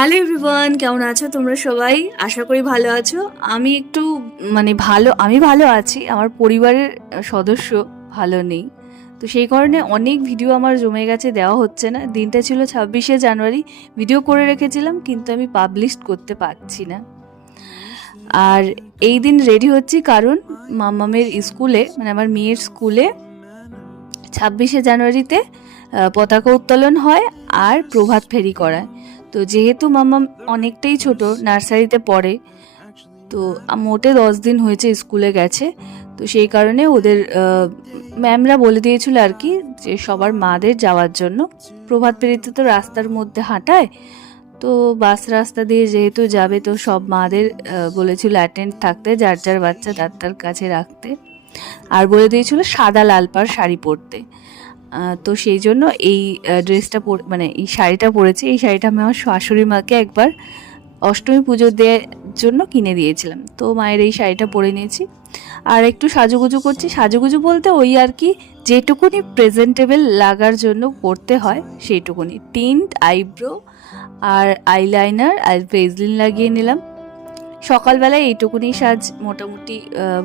Hello everyone কেমন আছো তোমরা সবাই? আশা করি ভালো আছো। আমি একটু মানে ভালো, আমি ভালো আছি। আমার পরিবারের সদস্য ভালো নেই। তো সেই কারণে অনেক ভিডিও আমার জমে গেছে, দেওয়া হচ্ছে না। দিনটা ছিল ছাব্বিশে জানুয়ারি। ভিডিও করে রেখেছিলাম, কিন্তু আমি পাবলিশ করতে পারছি না। আর এই দিন রেডি হচ্ছি কারণ মামামের স্কুলে মানে আমার মেয়ের স্কুলে ছাব্বিশে জানুয়ারিতে পতাকা উত্তোলন হয় আর প্রভাত ফেরি করায়। তো যেহেতু মাম্মা অনেকটাই ছোট, নার্সারিতে পড়ে, তো মোটে দশ দিন হয়েছে স্কুলে গেছে, তো সেই কারণে ওদের ম্যামরা বলে দিয়েছিল আর কি যে সবার মাদের যাওয়ার জন্য। প্রভাত ফেরিতে তো রাস্তার মধ্যে হাঁটায়, তো বাস রাস্তা দিয়ে যেহেতু যাবে তো সব মাদের বলেছিল অ্যাটেন্ড থাকতে, যার যার বাচ্চা তার তার কাছে রাখতে। আর বলে দিয়েছিল সাদা লাল পাড় শাড়ি পরতে। তো সেই জন্য এই ড্রেসটা মানে এই শাড়িটা পরেছি। এই শাড়িটা আমি আমার শাশুড়ি মাকে একবার অষ্টমী পুজো দেওয়ার জন্য কিনে দিয়েছিলাম। তো মায়ের এই শাড়িটা পরে নিয়েছি। আর একটু সাজুগুজু করছি। সাজুগুজু বলতে ওই আর কি, যেটুকুনি প্রেজেন্টেবল লাগার জন্য করতে হয়, সেইটুকুনি। টিন্ট, আইব্রো আর আইলাইনার আর ভেজলিন লাগিয়ে নিলাম। সকালবেলায় এইটুকুনি সাজ মোটামুটি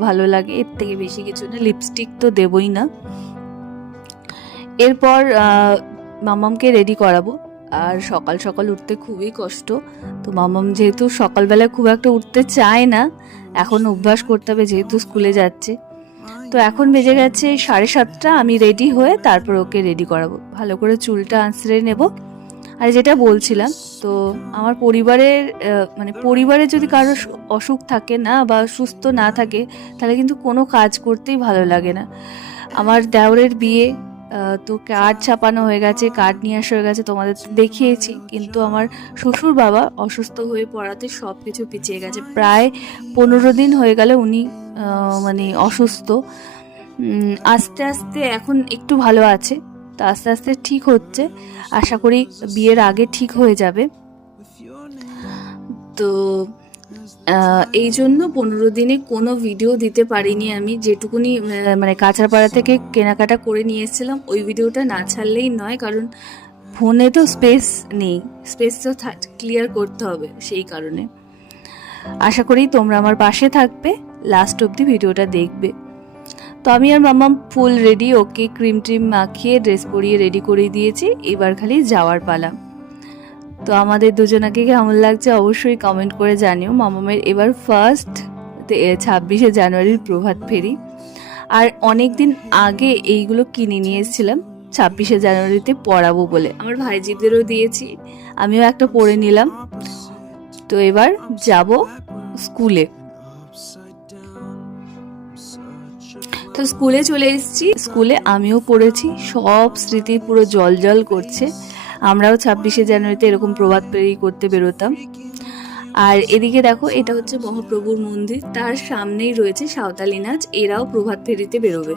ভালো লাগে। এর থেকে বেশি কিছু না। লিপস্টিক তো দেবই না। এরপর মামামকে রেডি করাবো। আর সকাল সকাল উঠতে খুবই কষ্ট। তো মামাম যেহেতু সকালবেলা খুব একটা উঠতে চায় না, এখন অভ্যাস করতে হবে যেহেতু স্কুলে যাচ্ছে। তো এখন বেজে গেছে সাড়ে সাতটা, আমি রেডি হয়ে তারপর ওকে রেডি করাবো। ভালো করে চুলটা আঁচড়ে নেব। আর যেটা বলছিলাম, তো আমার পরিবারের মানে পরিবারে যদি কারও অসুখ থাকে না বা সুস্থ না থাকে, তাহলে কিন্তু কোনো কাজ করতেই ভালো লাগে না। আমার দেওরের বিয়ে তো কার্ড ছাপানো হয়ে গেছে, কার্ড নিয়ে আসা হয়ে গেছে, তোমাদের দেখিয়েছি। কিন্তু আমার শ্বশুর বাবা অসুস্থ হয়ে পড়াতে সব কিছু পিছিয়ে গেছে। প্রায় পনেরো দিন হয়ে গেলে উনি মানে অসুস্থ। আস্তে আস্তে এখন একটু ভালো আছে, তো আস্তে আস্তে ঠিক হচ্ছে। আশা করি বিয়ের আগে ঠিক হয়ে যাবে। তো এই জন্য পনেরো দিনে কোনো ভিডিও দিতে পারিনি আমি। যেটুকুনি মানে কাঁচাপাড়া থেকে কেনাকাটা করে নিয়ে এসেছিলাম, ওই ভিডিওটা না ছাড়লেই নয়, কারণ ফোনে তো স্পেস নেই। স্পেস তো ক্লিয়ার করতে হবে সেই কারণে। আশা করি তোমরা আমার পাশে থাকবে লাস্ট অবধি ভিডিওটা দেখবে। তো আমি আর mamma full ready okay cream trim মাখিয়ে ড্রেস পরিয়ে রেডি করে দিয়েছি। এবার খালি যাওয়ার পালা। তো আমাদের দুজনাকে কেমন লাগছে অবশ্যই কমেন্ট করে জানিও। মামামের এবার ফার্স্ট ছাব্বিশে জানুয়ারির প্রভাত ফেরি। আর অনেক দিন আগে এইগুলো কিনে নিয়ে এসেছিলাম, ছাব্বিশে জানুয়ারিতে পরাবো বলে। আমার ভাইজিদেরও দিয়েছি, আমিও একটা পরে নিলাম। তো এবার যাব স্কুলে। তো স্কুলে চলে এসেছি, স্কুলে আমিও পড়েছি, সব স্মৃতি পুরো জল জল করছে। আমরাও ছাব্বিশে জানুয়ারিতে এরকম প্রভাত পেরি করতে বেরোতাম। আর এদিকে দেখো, এটা হচ্ছে মহাপ্রভুর মন্দির। তার সামনেই রয়েছে সাঁওতালি নাচ, এরাও প্রভাত ফেরিতে বেরোবে।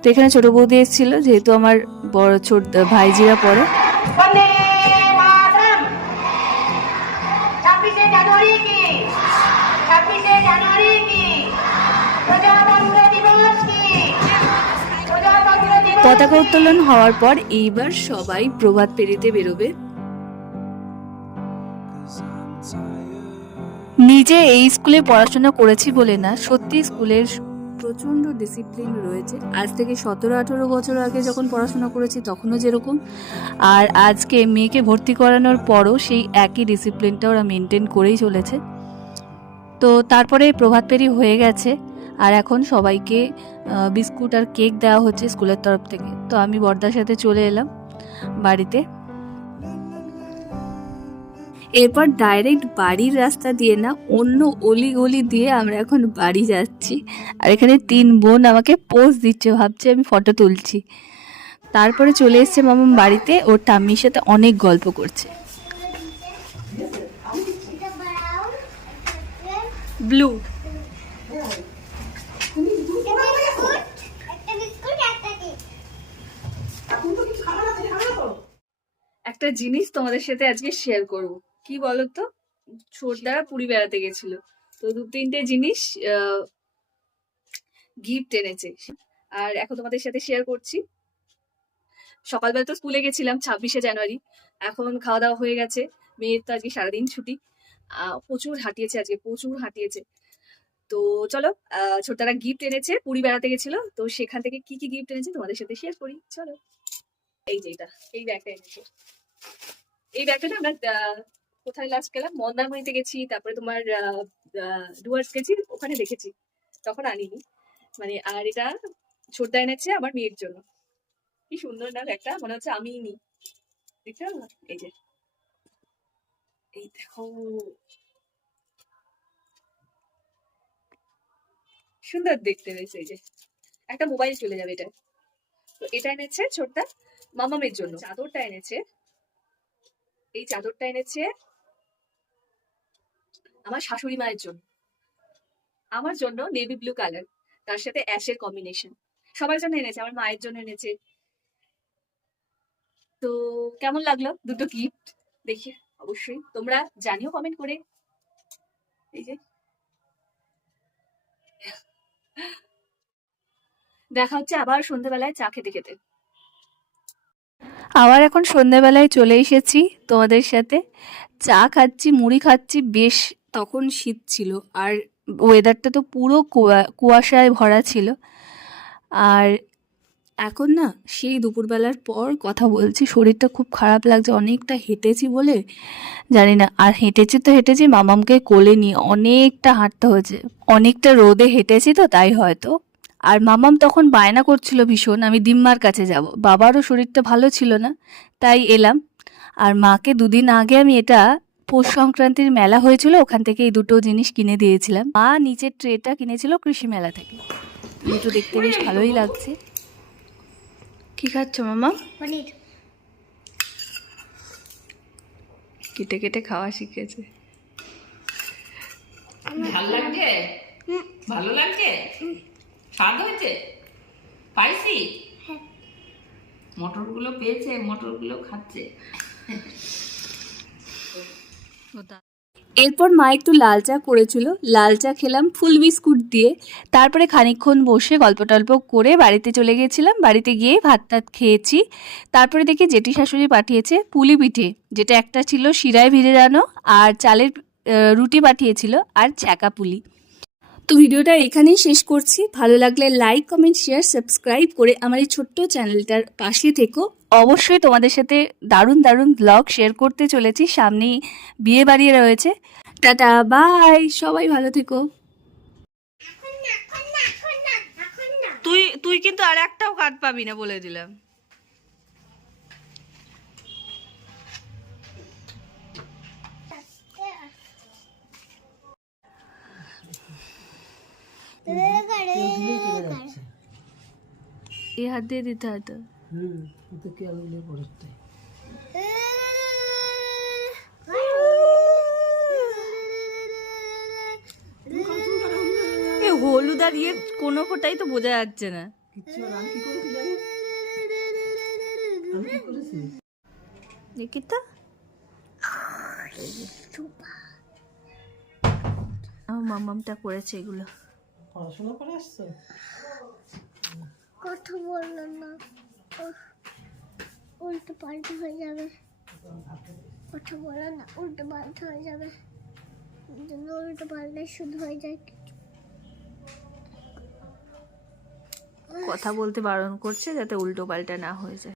তো এখানে ছোট বৌদি এসেছিল, যেহেতু আমার বড় ছোট ভাইজিরা কি? জানুয়ারি পতাকা উত্তোলন হওয়ার পর এইবার সবাই প্রভাত পেরিতে বেরোবে। নিজে এই স্কুলে পড়াশোনা করেছি বলে না, সত্যি স্কুলের প্রচণ্ড ডিসিপ্লিন রয়েছে। আজ থেকে সতেরো আঠেরো বছর আগে যখন পড়াশোনা করেছি তখনও যেরকম। আর আজকে মেয়েকে ভর্তি করানোর পরও সেই একই ডিসিপ্লিনটা ওরা মেনটেন করেই চলেছে। তো তারপরে প্রভাত পেরি হয়ে গেছে। আর এখন সবাইকে বিস্কুট আর কেক দেওয়া হচ্ছে স্কুলের তরফ থেকে। তো আমি বর্দার সাথে চলে এলাম বাড়িতে। এরপর ডাইরেক্ট বাড়ির রাস্তা দিয়ে না অন্য অলি গলি দিয়ে আমরা এখন বাড়ি যাচ্ছি। আর এখানে তিন বোন আমাকে পোজ দিচ্ছে ভাবছে আমি ফটো তুলছি। তারপরে চলে এসছে মামাম বাড়িতে ওর ঠাম্মির সাথে অনেক গল্প করছে। ব্লু একটা জিনিস তোমাদের সাথে আজকে শেয়ার করব। কি বলতো? ছোটদারা পুরী বেড়াতে গেছিল। তো দু তিনটে জিনিস গিফট এনেছে। আর এখন তোমাদের সাথে শেয়ার করছি। সকালবেলা তো স্কুলে গেছিলাম ছাব্বিশে জানুয়ারি। এখন খাওয়া দাওয়া হয়ে গেছে। মেয়ের তো আজকে সারাদিন ছুটি। প্রচুর হাঁটিয়েছে আজকে প্রচুর হাঁটিয়েছে। তো চলো আহ, ছোট্টারা গিফট এনেছে পুরী বেড়াতে গেছিল। তো সেখান থেকে কি কি গিফট এনেছে তোমাদের সাথে শেয়ার করি। চলো। এই যে এটা, এই ব্যাগটা এনেছে এই ব্যাগটা আমরা কোথায় লাস্ট গেলাম? মন্দারমণিতে গেছি, তারপরে তোমার ডুয়ার্স গেছি, ওখানে দেখেছি। তখন আনিনি। মানে আর এটা ছোটদা এনেছে আমার মেয়ের জন্য। কি সুন্দর না একটা মনে হচ্ছে আমিই দেখতে এই যে। এই দেখো। সুন্দর দেখতে বেশ এই যে। একটা মোবাইল চলে যাবে এটা। তো এটা এনেছে ছোটটা মামামের জন্য। চাদরটা এনেছে। এই চাদরটা এনেছে আমার শাশুড়ি মায়ের জন্য। আমার জন্য নেভি ব্লু কালার তার সাথে অ্যাশের কম্বিনেশন সবার জন্য এনেছে আমার মায়ের জন্য এনেছে। তো কেমন লাগল দুটো গিফট দেখে অবশ্যই তোমরা জানিও কমেন্ট করে। এই যে। দেখা হচ্ছে আবার সন্ধ্যেবেলায় চা খেতে খেতে। আবার এখন সন্ধ্যেবেলায় চলে এসেছি তোমাদের সাথে। চা খাচ্ছি, মুড়ি খাচ্ছি, বেশ তখন শীত ছিল আর ওয়েদারটা তো পুরো কুয়া- কুয়াশায় ভরা ছিল। আর এখন না, সেই দুপুরবেলার পর কথা বলছি, শরীরটা খুব খারাপ লাগছে, অনেকটা হেঁটেছি বলে জানি না। আর হেঁটেছি তো হেঁটেছি, মামামকে কোলে নিয়ে অনেকটা হাঁটতে হয়েছে। অনেকটা রোদে হেঁটেছি তো, তাই হয়তো। আর মামাম তখন বায়না করছিল ভীষণ আমি দিম্মার কাছে যাব। বাবারও শরীরটা ভালো ছিল না তাই এলাম। আর মাকে দুদিন আগে আমি এটা পৌষ সংক্রান্তির মেলা হয়েছিল ওখান থেকে এই দুটো জিনিস কিনে দিয়েছিলাম। মা নিচের ট্রেটা কিনেছিল কৃষি মেলা থেকে। দুটো দেখতে বেশ ভালোই লাগছে। কি খাচ্ছ মামা? পনির। কেটে কেটে খাওয়া শিখেছে। ভালো লাগছে? ভালো লাগছে? স্বাদ হয়েছে? পাইছি মটরগুলো পেয়েছে মটরগুলো খাচ্ছে। এরপর মা একটু লাল চা করেছিল। লাল চা খেলাম ফুল বিস্কুট দিয়ে। তারপরে খানিকক্ষণ বসে গল্প টল্প করে বাড়িতে চলে গেছিলাম বাড়িতে গিয়ে ভাত টাত খেয়েছি। তারপরে দেখি জেঠি শাশুড়ি পাঠিয়েছে পুলি পিঠে যেটা একটা ছিল শিরায় ভিড়ে দানো আর চালের রুটি পাঠিয়েছিল আর ছ্যাঁকা পুলি। তো ভিডিওটা এখানেই শেষ করছি। ভালো লাগলে লাইক কমেন্ট শেয়ার সাবস্ক্রাইব করে আমার এই ছোট্ট চ্যানেলটার পাশে থেকো। অবশ্যই তোমাদের সাথে দারুণ দারুণ ব্লগ শেয়ার করতে চলেছি। সামনেই বিয়ে বাড়ি রয়েছে। টাটা বাই সবাই ভালো থেকো। তুই তুই কিন্তু আর একটাও কাট পাবি না বলে দিলাম। হাত দিয়ে দিতে এ হলুদ আর ইয়ে কোনো ফোটাই তো বোঝা যাচ্ছে না। আমার মামামটা করেছে এগুলো। পড়াশোনা করে আসছো? কথা বলল না। উল্টো পাল্টা হয়ে যাবে। কথা বলো না উল্টো পাল্টা হয়ে যাবে। যেন উল্টো পাল্টা শুধু হয়ে যায়। কথা বলতে বারণ করছে যাতে উল্টো পাল্টা না হয়ে যায়।